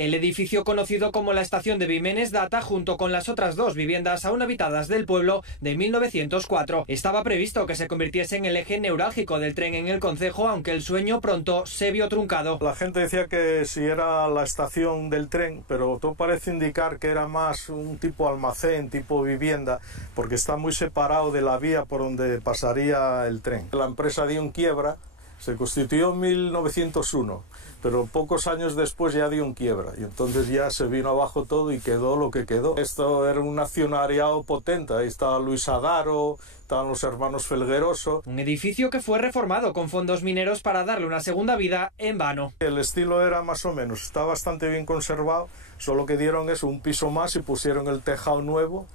El edificio conocido como la estación de Bimenes data, junto con las otras dos viviendas aún habitadas del pueblo, de 1904. Estaba previsto que se convirtiese en el eje neurálgico del tren en el concejo, aunque el sueño pronto se vio truncado. La gente decía que si era la estación del tren, pero todo parece indicar que era más un tipo almacén, tipo vivienda, porque está muy separado de la vía por donde pasaría el tren. La empresa dio en quiebra, se constituyó en 1901, pero pocos años después ya dio en quiebra y entonces ya se vino abajo todo y quedó lo que quedó. Esto era un accionariado potente, ahí estaba Luis Adaro, estaban los hermanos Felgueroso. Un edificio que fue reformado con fondos mineros para darle una segunda vida, en vano. El estilo era más o menos, está bastante bien conservado, solo que dieron eso, un piso más y pusieron el tejado nuevo,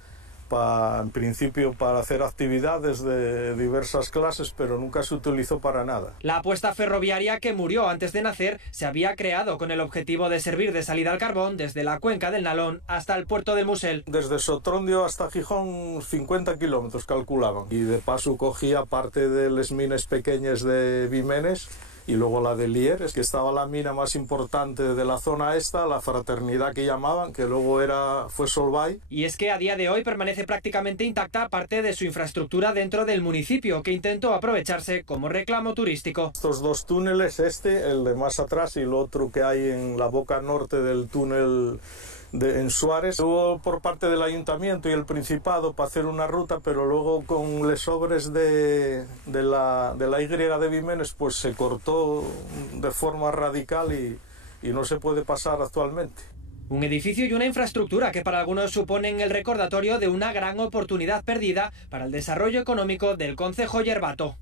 en principio para hacer actividades de diversas clases, pero nunca se utilizó para nada. La apuesta ferroviaria, que murió antes de nacer, se había creado con el objetivo de servir de salida al carbón desde la cuenca del Nalón hasta el puerto del Musel. Desde Sotrondio hasta Gijón 50 kilómetros calculaban, y de paso cogía parte de las minas pequeñas de Bimenes y luego la de Lieres, que estaba la mina más importante de la zona esta, la Fraternidad que llamaban, que luego fue Solvay. Y es que a día de hoy permanece prácticamente intacta parte de su infraestructura dentro del municipio, que intentó aprovecharse como reclamo turístico. Estos dos túneles, el de más atrás y el otro que hay en la boca norte del túnel en Suárez, hubo por parte del Ayuntamiento y el Principado para hacer una ruta, pero luego con les obres de la Y de Bimenes pues se cortó de forma radical y no se puede pasar actualmente. Un edificio y una infraestructura que para algunos suponen el recordatorio de una gran oportunidad perdida para el desarrollo económico del concejo Yerbato.